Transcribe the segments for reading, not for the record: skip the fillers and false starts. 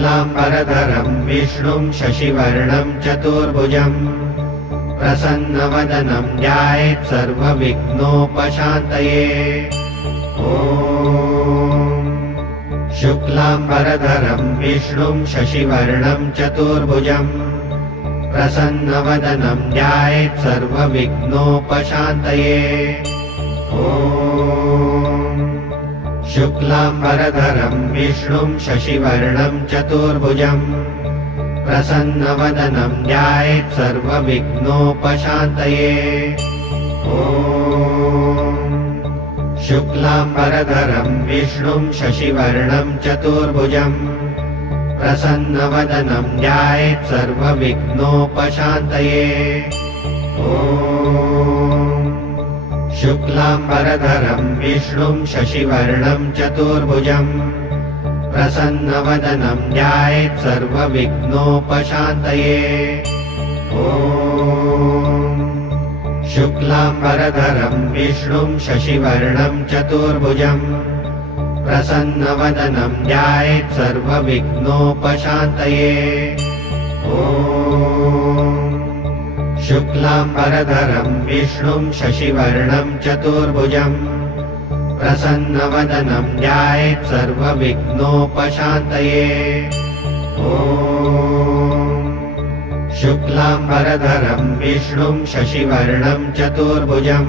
शुक्लाम्बरधरं विष्णुं शशिवर्णं चतुर्भुजं प्रसन्नवदनं ध्यायेत् सर्वविघ्नोपशान्तये। ॐ शुक्लाम्बरधरं विष्णुं शशिवर्णं चतुर्भुजं प्रसन्नवदनं ध्यायेत् सर्वविघ्नोपशान्तये। ॐ शुक्लाम्बरधरं विष्णुं शशिवर्णं चतुर्भुजं प्रसन्नवदनं ध्यायेत् सर्वविघ्नोपशान्तये। ॐ शुक्लाम्बरधरं विष्णुं शशिवर्णं चतुर्भुजं प्रसन्नवदनं ध्यायेत् सर्वविघ्नोपशान्तये। ॐ शुक्लाम्बरधरं विष्णुं शशिवर्णं चतुर्भुजं प्रसन्नवदनं ध्यायेत् सर्वविघ्नोपशान्तये। ॐ शुक्लाम्बरधरं विष्णुं शशिवर्णं चतुर्भुजं प्रसन्नवदनं ध्यायेत् सर्वविघ्नोपशान्तये। ॐ शुक्लाम्बरधरं विष्णुं शशिवर्णं चतुर्भुजं प्रसन्नवदनं ध्यायेत् सर्वविघ्नोपशान्तये। ॐ शुक्लाम्बरधरं विष्णुं शशिवर्णं चतुर्भुजं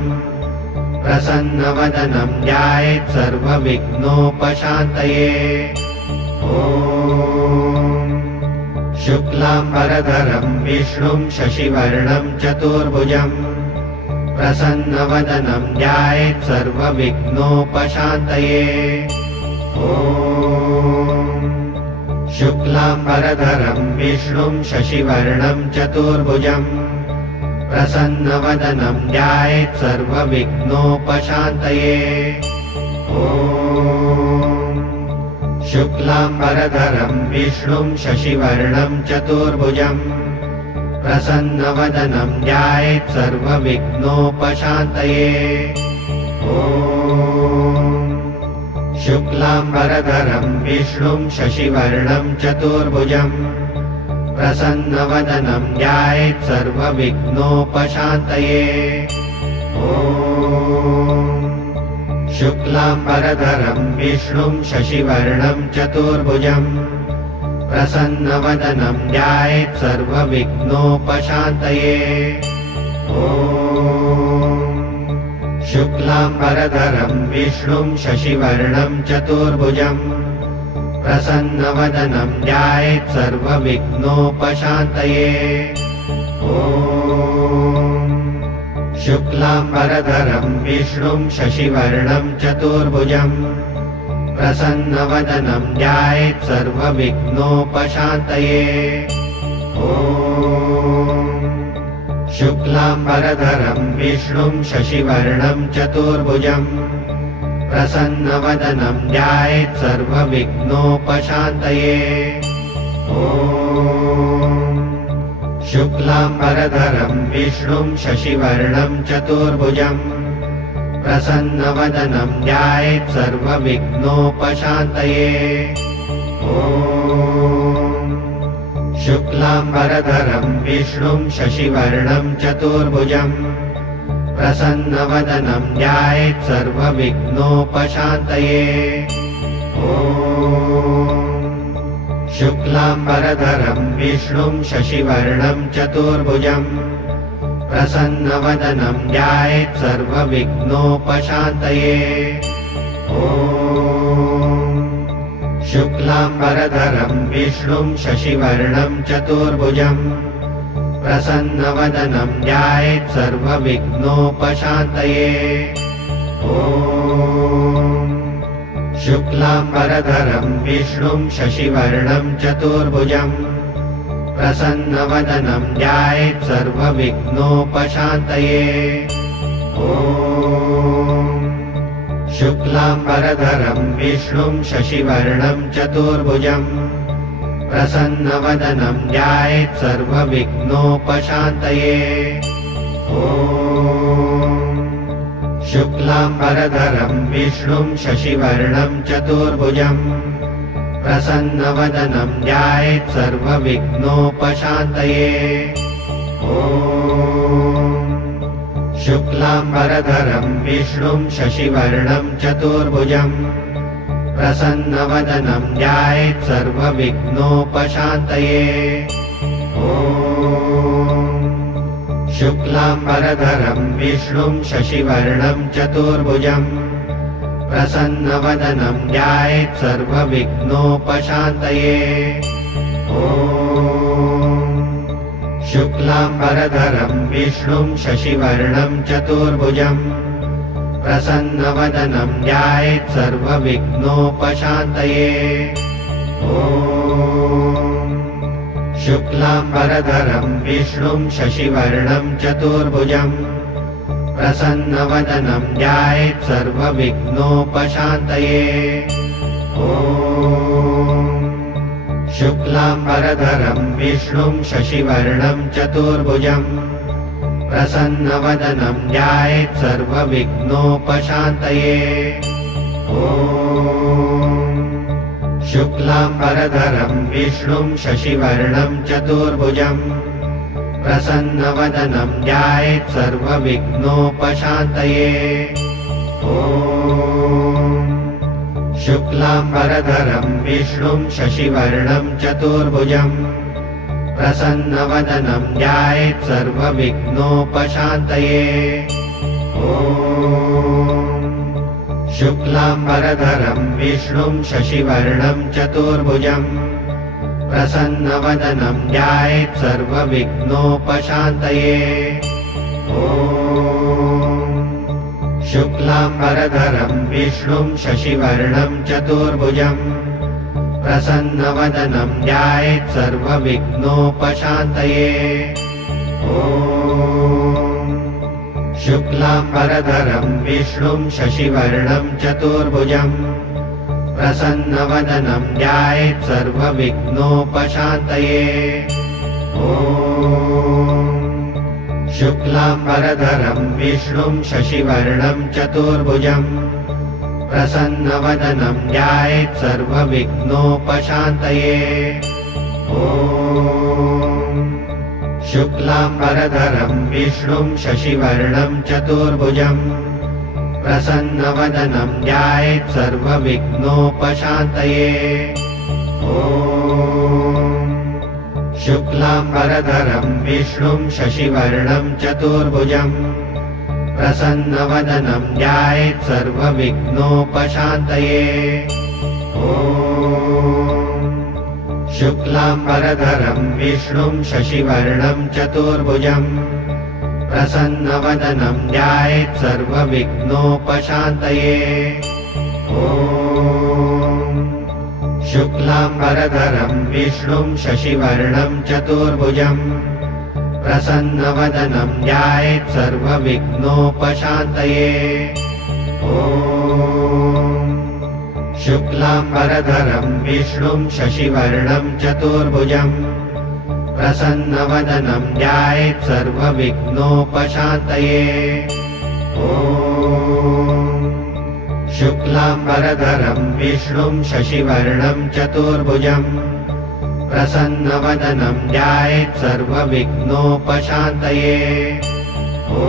प्रसन्नवदनं ध्यायेत् सर्वविघ्नोपशान्तये। ॐ शुक्लाम्बरधरं विष्णुं शशिवर्णं चतुर्भुजं प्रसन्नवदनं ध्यायेत् सर्वविघ्नोपशान्तये। ॐ शुक्लाम्बरधरं विष्णुं शशिवर्णं चतुर्भुजं प्रसन्नवदनं ध्यायेत् सर्वविघ्नोपशान्तये। ॐ शुक्लाम्बरधरं विष्णुं शशिवर्णं चतुर्भुजं प्रसन्नवदनं ध्यायेत् सर्वविघ्नोपशान्तये। ॐ शुक्लाम्बरधरं विष्णुं शशिवर्णं चतुर्भुजं प्रसन्नवदनं ध्यायेत् सर्वविघ्नोपशान्तये। ॐ शुक्लाम्बरधरं विष्णुं शशिवर्णं चतुर्भुजं प्रसन्नवदनं ध्यायेत् सर्वविघ्नोपशान्तये। ॐ शुक्लाम्बरधरं विष्णुं शशिवर्णं चतुर्भुजं प्रसन्नवदनं ध्यायेत् सर्वविघ्नोपशान्तये। ॐ शुक्लाम्बरधरं विष्णुं शशिवर्णं चतुर्भुजं प्रसन्नवदनं ध्यायेत् सर्वविघ्नोपशान्तये। ॐ शुक्लाम्बरधरं विष्णुं शशिवर्णं चतुर्भुजं प्रसन्नवदनं ध्यायेत् सर्वविघ्नोपशान्तये। ॐ शुक्लाम्बरधरं विष्णुं शशिवर्णं चतुर्भुजं प्रसन्नवदनं ध्यायेत् सर्वविघ्नोपशान्तये। ॐ शुक्लाम्बरधरं विष्णुं शशिवर्णं चतुर्भुजं प्रसन्नवदनं ध्यायेत् सर्वविघ्नोपशान्तये। ॐ शुक्लाम्बरधरं विष्णुं शशिवर्णं चतुर्भुजं प्रसन्नवदनं ध्यायेत् सर्वविघ्नोपशान्तये। ॐ शुक्लाम्बरधरं विष्णुं शशिवर्णं चतुर्भुजं प्रसन्नवदनं ध्यायेत् सर्वविघ्नोपशान्तये। ॐ शुक्लाम्बरधरं विष्णुं शशिवर्णं चतुर्भुजं प्रसन्नवदनं ध्यायेत् सर्वविघ्नोपशान्तये। ॐ शुक्लाम्बरधरं विष्णुं शशिवर्णं चतुर्भुजं प्रसन्नवदनं ध्यायेत् सर्वविघ्नोपशान्तये। ॐ शुक्लाम्बरधरं विष्णुं शशिवर्णं चतुर्भुजं प्रसन्नवदनं ध्यायेत् सर्वविघ्नोपशान्तये। ॐ शुक्लाम्बरधरं विष्णुं शशिवर्णं चतुर्भुजं प्रसन्नवदनं ध्यायेत् सर्वविघ्नोपशान्तये। ॐ शुक्लाम्बरधरं विष्णुं शशिवर्णं चतुर्भुजं प्रसन्नवदनं ध्यायेत् सर्वविघ्नोपशान्तये। ॐ शुक्लाम्बरधरं विष्णुं शशिवर्णं चतुर्भुजं प्रसन्नवदनं ध्यायेत् सर्वविघ्नोपशान्तये। ॐ शुक्लाम्बरधरं विष्णुं शशिवर्णं चतुर्भुजं प्रसन्नवदनं ध्यायेत् सर्वविघ्नोपशान्तये। ॐ शुक्लाम्बरधरं विष्णुं शशिवर्णं चतुर्भुजं प्रसन्नवदनं ध्यायेत् सर्वविघ्नोपशान्तये। ॐ शुक्लाम्बरधरं विष्णुं शशिवर्णं चतुर्भुजं प्रसन्नवदनं ध्यायेत् सर्वविघ्नोपशान्तये। ॐ शुक्लाम्बरधरं विष्णुं शशिवर्णं चतुर्भुजं प्रसन्नवदनं ध्यायेत् सर्वविघ्नोपशान्तये। ॐ शुक्लाम्बरधरं विष्णुं शशिवर्णं चतुर्भुजं प्रसन्नवदनं ध्यायेत् सर्वविघ्नोपशान्तये। ॐ शुक्लाम्बरधरं विष्णुं शशिवर्णं चतुर्भुजं प्रसन्नवदनं ध्यायेत् सर्वविघ्नोपशान्तये। ॐ शुक्लाम्बरधरं विष्णुं शशिवर्णं चतुर्भुजं प्रसन्नवदनं ध्यायेत् सर्वविघ्नोपशान्तये। ॐ शुक्लाम्बरधरं विष्णुं शशिवर्णं चतुर्भुजं प्रसन्नवदनं ध्यायेत् सर्वविघ्नोपशान्तये। ॐ शुक्लाम्बरधरं विष्णुं शशिवर्णं चतुर्भुजं प्रसन्नवदनं ध्यायेत् सर्वविघ्नोपशान्तये। ॐ शुक्लाम्बरधरं विष्णुं शशिवर्णं चतुर्भुजं प्रसन्नवदनं ध्यायेत् सर्वविघ्नोपशान्तये। ॐ शुक्लाम्बरधरं विष्णुं शशिवर्णं चतुर्भुजं प्रसन्नवदनं ध्यायेत् सर्वविघ्नोपशान्तये। ॐ शुक्लाम्बरधरं विष्णुं शशिवर्णं चतुर्भुजं प्रसन्नवदनं ध्यायेत् सर्वविघ्नोपशान्तये। ॐ शुक्लाम्बरधरं विष्णुं शशिवर्णं चतुर्भुजं प्रसन्नवदनं ध्यायेत् सर्वविघ्नोपशान्तये। ॐ शुक्लाम्बरधरं विष्णुं शशिवर्णं चतुर्भुजं प्रसन्नवदनं ध्यायेत् सर्वविघ्नोपशान्तये। ॐ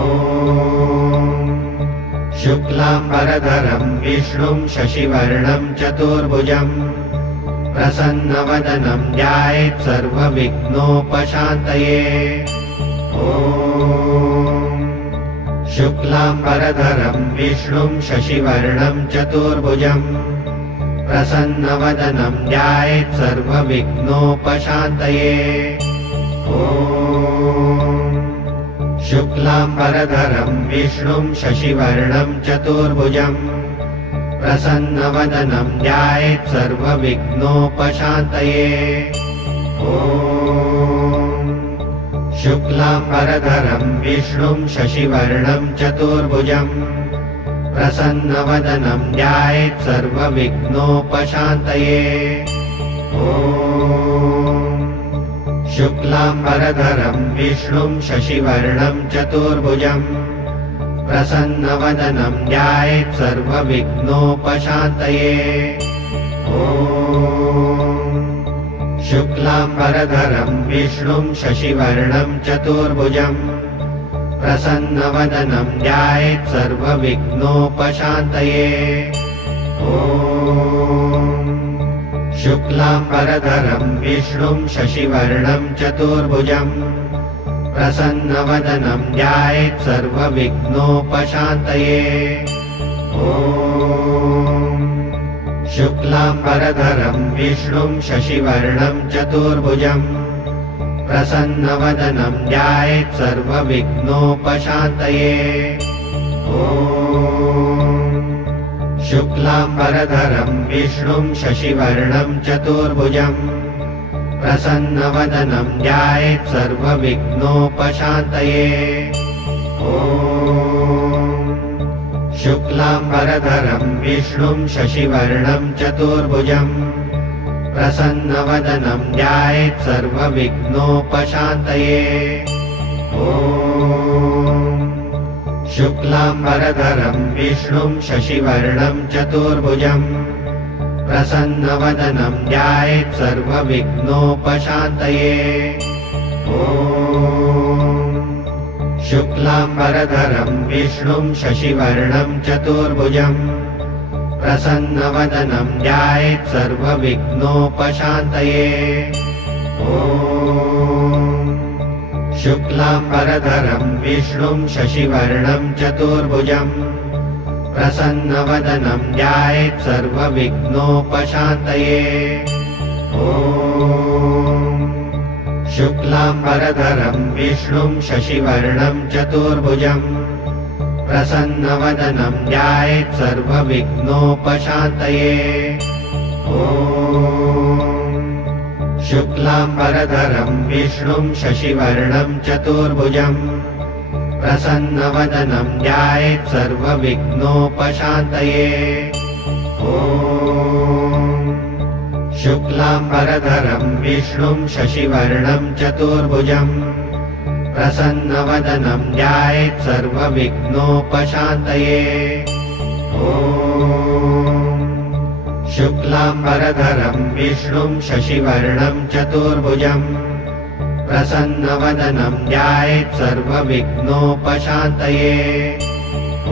शुक्लाम्बरधरं विष्णुं शशिवर्णं चतुर्भुजं प्रसन्नवदनं ध्यायेत् सर्वविघ्नोपशान्तये। ॐ शुक्लाम्बरधरं विष्णुं शशिवर्णं चतुर्भुजं प्रसन्नवदनं ध्यायेत् सर्वविघ्नोपशान्तये। ॐ शुक्लाम्बरधरं विष्णुं शशिवर्णं चतुर्भुजं प्रसन्नवदनं ध्यायेत् सर्वविघ्नोपशान्तये। ॐ शुक्लाम्बरधरं विष्णुं शशिवर्णं चतुर्भुजं प्रसन्नवदनं ध्यायेत् सर्वविघ्नोपशान्तये। ॐ शुक्लाम्बरधरं विष्णुं शशिवर्णं चतुर्भुजं प्रसन्नवदनं ध्यायेत् सर्वविघ्नोपशान्तये। ॐ शुक्लाम्बरधरं विष्णुं शशिवर्णं चतुर्भुजं प्रसन्नवदनं ध्यायेत् सर्वविघ्नोपशान्तये। ॐ शुक्लाम्बरधरं विष्णुं शशिवर्णं चतुर्भुजं प्रसन्नवदनं ध्यायेत् सर्वविघ्नोपशान्तये। ॐ शुक्लाम्बरधरं विष्णुं शशिवर्णं चतुर्भुजं प्रसन्नवदनं ध्यायेत् सर्वविघ्नोपशान्तये। ॐ शुक्लाम्बरधरं विष्णुं शशिवर्णं चतुर्भुजं प्रसन्नवदनं ध्यायेत् सर्वविघ्नोपशान्तये। ॐ शुक्लाम्बरधरं विष्णुं शशिवर्णं चतुर्भुजं प्रसन्नवदनं ध्यायेत् सर्वविघ्नोपशान्तये। ॐ शुक्लाम्बरधरं विष्णुं शशिवर्णं चतुर्भुजं प्रसन्नवदनं ध्यायेत् सर्वविघ्नोपशान्तये। ॐ शुक्लाम्बरधरं विष्णुं शशिवर्णं चतुर्भुजं प्रसन्नवदनं ध्यायेत् सर्वविघ्नोपशान्तये। ॐ शुक्लाम्बरधरं विष्णुं शशिवर्णं चतुर्भुजं प्रसन्नवदनं ध्यायेत् सर्वविघ्नोपशान्तये। ॐ शुक्लाम्बरधरं विष्णुं शशिवर्णं चतुर्भुजं प्रसन्नवदनं ध्यायेत् सर्वविघ्नोपशान्तये। ॐ शुक्लाम्बरधरं विष्णुं शशिवर्णं चतुर्भुजं प्रसन्नवदनं ध्यायेत् सर्वविघ्नोपशान्तये। ॐ शुक्लाम्बरधरं विष्णुं शशिवर्णं चतुर्भुजं प्रसन्नवदनं ध्यायेत् सर्वविघ्नोपशान्तये। ॐ शुक्लाम्बरधरं विष्णुं शशिवर्णं चतुर्भुजं प्रसन्नवदनं ध्यायेत् सर्वविघ्नोपशान्तये। ॐ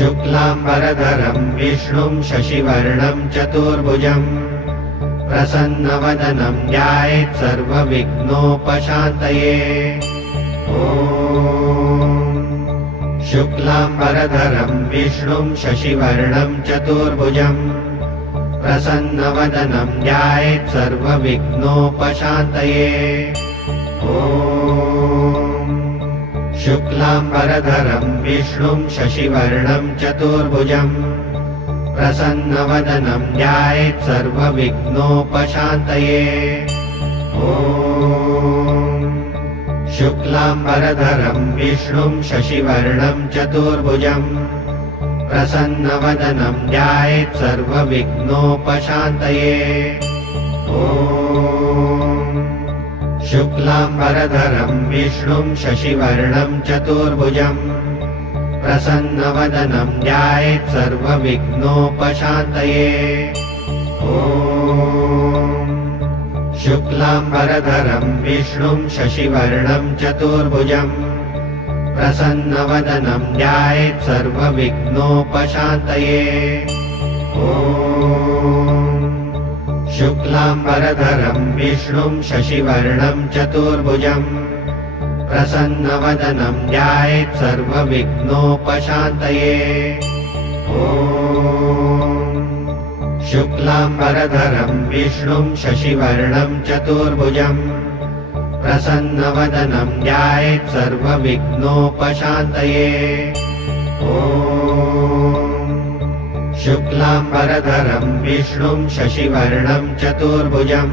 शुक्लाम्बरधरं विष्णुं शशिवर्णं चतुर्भुजं प्रसन्नवदनं ध्यायेत् सर्वविघ्नोपशान्तये। ॐ शुक्लाम्बरधरं विष्णुं शशिवर्णं चतुर्भुजं प्रसन्नवदनं ध्यायेत् सर्वविघ्नोपशान्तये। ॐ शुक्लाम्बरधरं विष्णुं शशिवर्णं चतुर्भुजं प्रसन्नवदनं ध्यायेत् सर्वविघ्नोपशान्तये। ॐ शुक्लाम्बरधरं विष्णुं शशिवर्णं चतुर्भुजं प्रसन्नवदनं ध्यायेत् सर्वविघ्नोपशान्तये। ॐ शुक्लाम्बरधरं विष्णुं शशिवर्णं चतुर्भुजं प्रसन्नवदनं ध्यायेत् सर्वविघ्नोपशान्तये। ॐ शुक्लाम्बरधरं विष्णुं शशिवर्णं चतुर्भुजं प्रसन्नवदनं ध्यायेत् सर्वविघ्नोपशान्तये। ॐ शुक्लाम्बरधरं विष्णुं शशिवर्णं चतुर्भुजं प्रसन्नवदनं ध्यायेत् सर्वविघ्नोपशान्तये। ॐ शुक्लाम्बरधरं विष्णुं शशिवर्णं चतुर्भुजं प्रसन्नवदनं ध्यायेत् सर्वविघ्नोपशान्तये। ॐ शुक्लाम्बरधरं विष्णुं शशिवर्णं चतुर्भुजं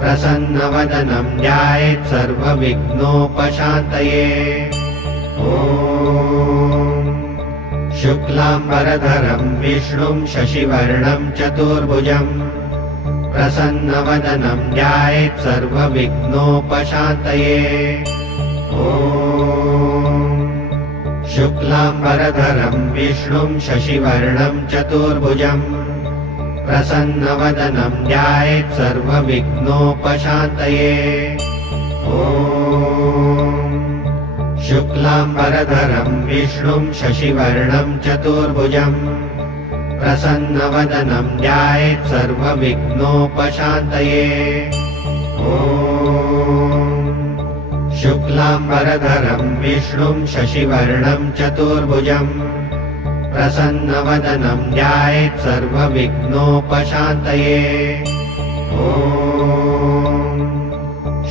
प्रसन्नवदनं ध्यायेत् सर्वविघ्नोपशान्तये। ॐ शुक्लाम्बरधरं विष्णुं शशिवर्णं चतुर्भुजं प्रसन्नवदनं ध्यायेत् सर्वविघ्नोपशान्तये। ॐ शुक्लाम्बरधरं विष्णुं शशिवर्णं चतुर्भुजं प्रसन्नवदनं ध्यायेत् सर्वविघ्नोपशान्तये। ॐ शुक्लाम्बरधरं विष्णुं शशिवर्णं चतुर्भुजं प्रसन्नवदनं ध्यायेत् सर्वविघ्नोपशान्तये। ॐ शुक्लाम्बरधरं विष्णुं शशिवर्णं चतुर्भुजं प्रसन्नवदनं ध्यायेत् सर्वविघ्नोपशान्तये। ॐ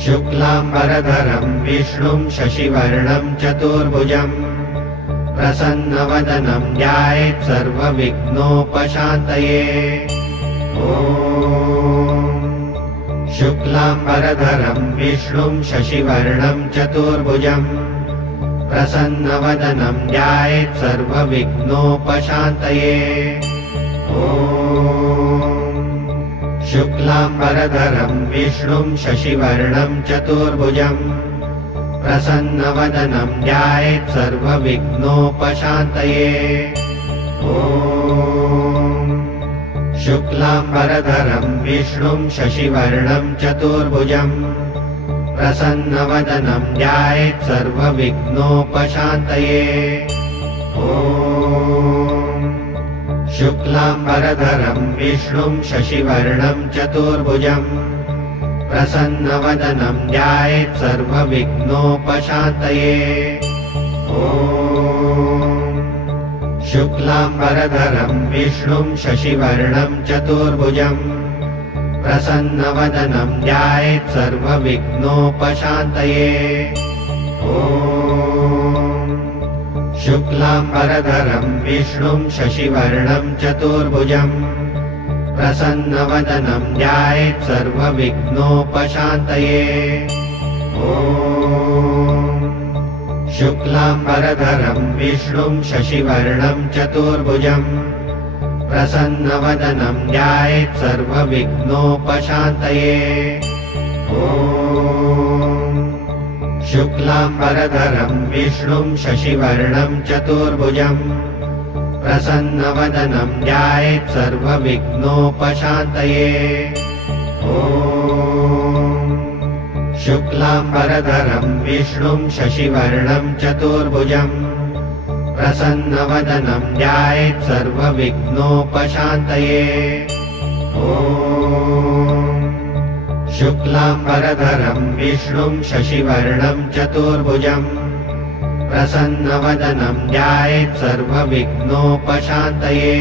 शुक्लाम्बरधरं विष्णुं शशिवर्णं चतुर्भुजं प्रसन्नवदनं ध्यायेत् सर्वविघ्नोपशान्तये। ॐ शुक्लाम्बरधरं विष्णुं शशिवर्णं चतुर्भुजं प्रसन्नवदनं ध्यायेत् सर्वविघ्नोपशान्तये। ॐ शुक्लाम्बरधरं विष्णुं शशिवर्णं चतुर्भुजं प्रसन्नवदनं ध्यायेत् सर्वविघ्नोपशान्तये। ॐ शुक्लाम्बरधरं विष्णुं शशिवर्णं चतुर्भुजं प्रसन्नवदनं ध्यायेत् सर्वविघ्नोपशान्तये। ॐ शुक्लाम्बरधरं विष्णुं शशिवर्णं चतुर्भुजं प्रसन्नवदनं ध्यायेत् सर्वविघ्नोपशान्तये। ॐ शुक्लाम्बरधरं विष्णुं शशिवर्णं चतुर्भुजं प्रसन्नवदनं ध्यायेत् सर्वविघ्नोपशान्तये। ॐ शुक्लाम्बरधरं विष्णुं शशिवर्णं चतुर्भुजं प्रसन्नवदनं ध्यायेत् सर्वविघ्नोपशान्तये। ॐ शुक्लाम्बरधरं विष्णुं शशिवर्णं चतुर्भुजं प्रसन्नवदनं ध्यायेत् सर्वविघ्नोपशान्तये। ॐ शुक्लाम्बरधरं विष्णुं शशिवर्णं चतुर्भुजं प्रसन्नवदनं ध्यायेत् सर्वविघ्नोपशान्तये। ॐ शुक्लाम्बरधरं विष्णुं शशिवर्णं चतुर्भुजं प्रसन्नवदनं ध्यायेत् सर्वविघ्नोपशान्तये। ॐ शुक्लाम्बरधरं विष्णुं शशिवर्णं चतुर्भुजं प्रसन्नवदनं ध्यायेत् सर्वविघ्नोपशान्तये।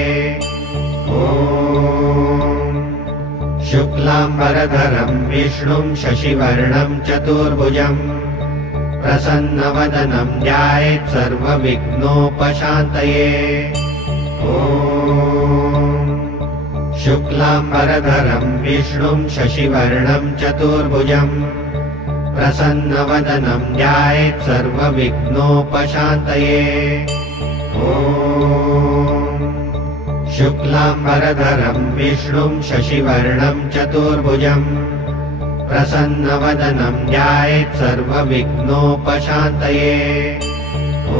ॐ शुक्लाम्बरधरं विष्णुं शशिवर्णं चतुर्भुजं प्रसन्नवदनं ध्यायेत् सर्वविघ्नोपशान्तये। ॐ शुक्लाम्बरधरं विष्णुं शशिवर्णं चतुर्भुजं प्रसन्नवदनं ध्यायेत् सर्वविघ्नोपशान्तये। ॐ शुक्लाम्बरधरं विष्णुं शशिवर्णं चतुर्भुजं प्रसन्नवदनं ध्यायेत् सर्वविघ्नोपशान्तये। ॐ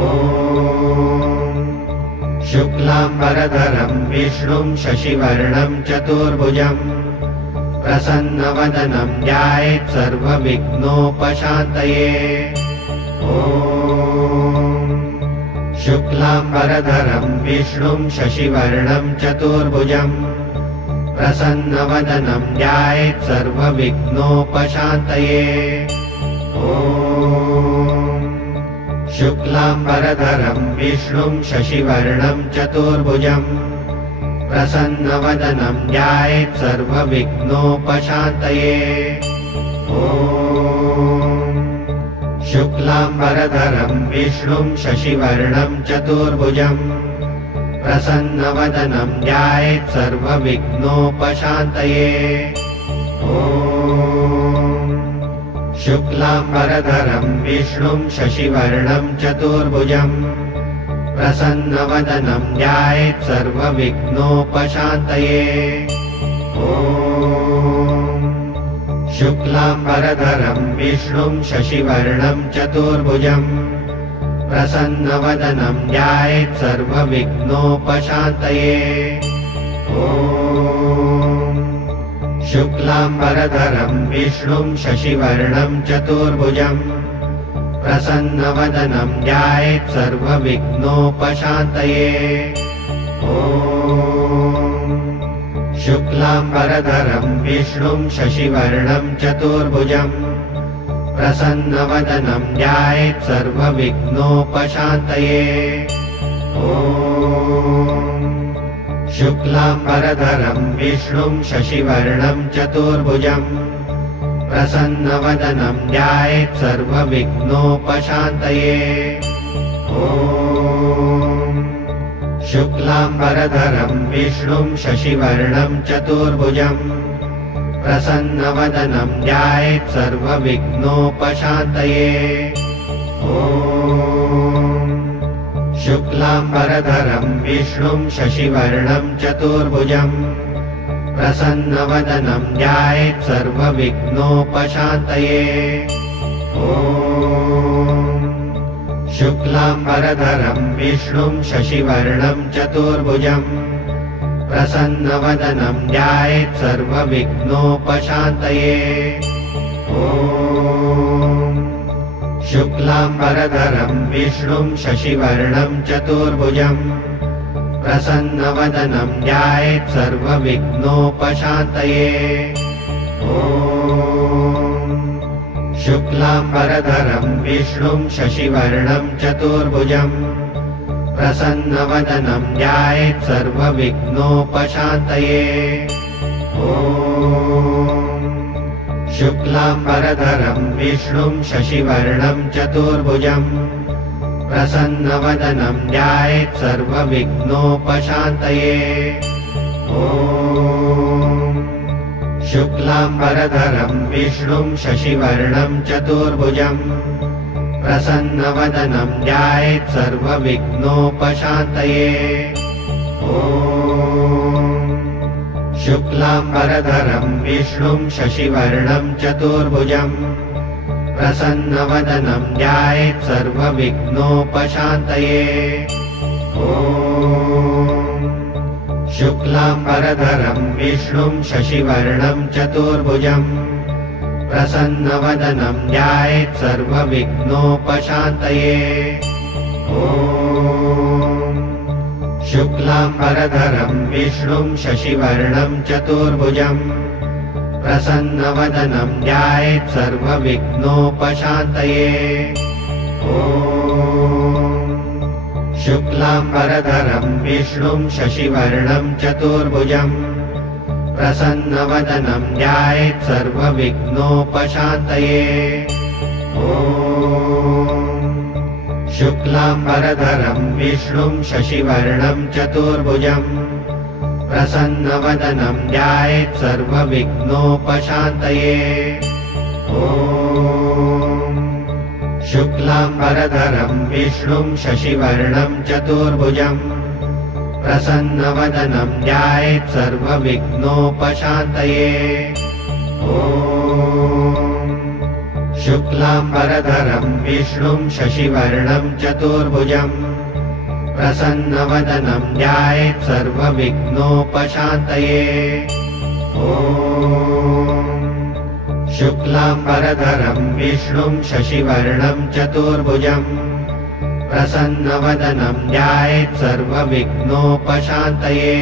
शुक्लाम्बरधरं विष्णुं शशिवर्णं चतुर्भुजं प्रसन्नवदनं ध्यायेत् सर्वविघ्नोपशान्तये। ॐ शुक्लाम्बरधरं विष्णुं शशिवर्णं चतुर्भुजं प्रसन्नवदनं ध्यायेत् सर्वविघ्नोपशान्तये। ॐ शुक्लाम्बरधरं विष्णुं शशिवर्णं चतुर्भुजं प्रसन्नवदनं ध्यायेत् सर्वविघ्नोपशान्तये। ॐ शुक्लाम्बरधरं विष्णुं शशिवर्णं चतुर्भुजं प्रसन्नवदनं ध्यायेत् सर्वविघ्नोपशान्तये। ॐ शुक्लाम्बरधरं विष्णुं शशिवर्णं चतुर्भुजं प्रसन्नवदनं ध्यायेत् सर्वविघ्नोपशान्तये। ॐ शुक्लाम्बरधरं विष्णुं शशिवर्णं चतुर्भुजं प्रसन्नवदनं ध्यायेत् सर्वविघ्नोपशान्तये। ॐ शुक्लाम्बरधरं विष्णुं शशिवर्णं चतुर्भुजं प्रसन्नवदनं ध्यायेत् सर्वविघ्नोपशान्तये। ॐ शुक्लाम्बरधरं विष्णुं शशिवर्णं चतुर्भुजं प्रसन्नवदनं ध्यायेत् सर्वविघ्नोपशान्तये। ॐ शुक्लाम्बरधरं विष्णुं शशिवर्णं चतुर्भुजं प्रसन्नवदनं ध्यायेत् सर्वविघ्नोपशान्तये। ॐ शुक्लाम्बरधरं विष्णुं शशिवर्णं चतुर्भुजं प्रसन्नवदनं ध्यायेत् सर्वविघ्नोपशान्तये। ॐ शुक्लाम्बरधरं विष्णुं शशिवर्णं चतुर्भुजं प्रसन्नवदनं ध्यायेत् सर्वविघ्नोपशान्तये। ॐ शुक्लाम्बरधरं विष्णुं शशिवर्णं चतुर्भुजं प्रसन्नवदनं ध्यायेत् सर्वविघ्नोपशान्तये। ॐ शुक्लाम्बरधरं विष्णुं शशिवर्णं चतुर्भुजं प्रसन्नवदनं ध्यायेत् सर्वविघ्नोपशान्तये। ॐ शुक्लाम्बरधरं विष्णुं शशिवर्णं चतुर्भुजं प्रसन्नवदनं ध्यायेत् सर्वविघ्नोपशान्तये। ॐ शुक्लाम्बरधरं विष्णुं शशिवर्णं चतुर्भुजं प्रसन्नवदनं ध्यायेत् सर्वविघ्नोपशान्तये। ॐ शुक्लाम्बरधरं विष्णुं शशिवर्णं चतुर्भुजं प्रसन्नवदनं ध्यायेत् सर्वविघ्नोपशान्तये। ॐ शुक्लाम्बरधरं विष्णुं शशिवर्णं चतुर्भुजं प्रसन्नवदनं ध्यायेत् सर्वविघ्नोपशान्तये। ॐ शुक्लाम्बरधरं विष्णुं शशिवर्णं चतुर्भुजं प्रसन्नवदनं ध्यायेत् सर्वविघ्नोपशान्तये। ॐ शुक्लाम्बरधरं विष्णुं शशिवर्णं चतुर्भुजं प्रसन्नवदनं ध्यायेत् सर्वविघ्नोपशान्तये। ॐ शुक्लाम्बरधरं विष्णुं शशिवर्णं चतुर्भुजं प्रसन्नवदनं ध्यायेत् सर्वविघ्नोपशान्तये। ॐ शुक्लाम्बरधरं विष्णुं शशिवर्णं चतुर्भुजं प्रसन्नवदनं ध्यायेत् सर्वविघ्नोपशान्तये। ॐ शुक्लाम्बरधरं विष्णुं शशिवर्णं चतुर्भुजं प्रसन्नवदनं ध्यायेत् सर्वविघ्नोपशान्तये। ॐ शुक्लाम्बरधरं विष्णुं शशिवर्णं चतुर्भुजं प्रसन्नवदनं ध्यायेत् सर्वविघ्नोपशान्तये। ॐ शुक्लाम्बरधरं विष्णुं शशिवर्णं चतुर्भुजं प्रसन्नवदनं ध्यायेत् सर्वविघ्नोपशान्तये।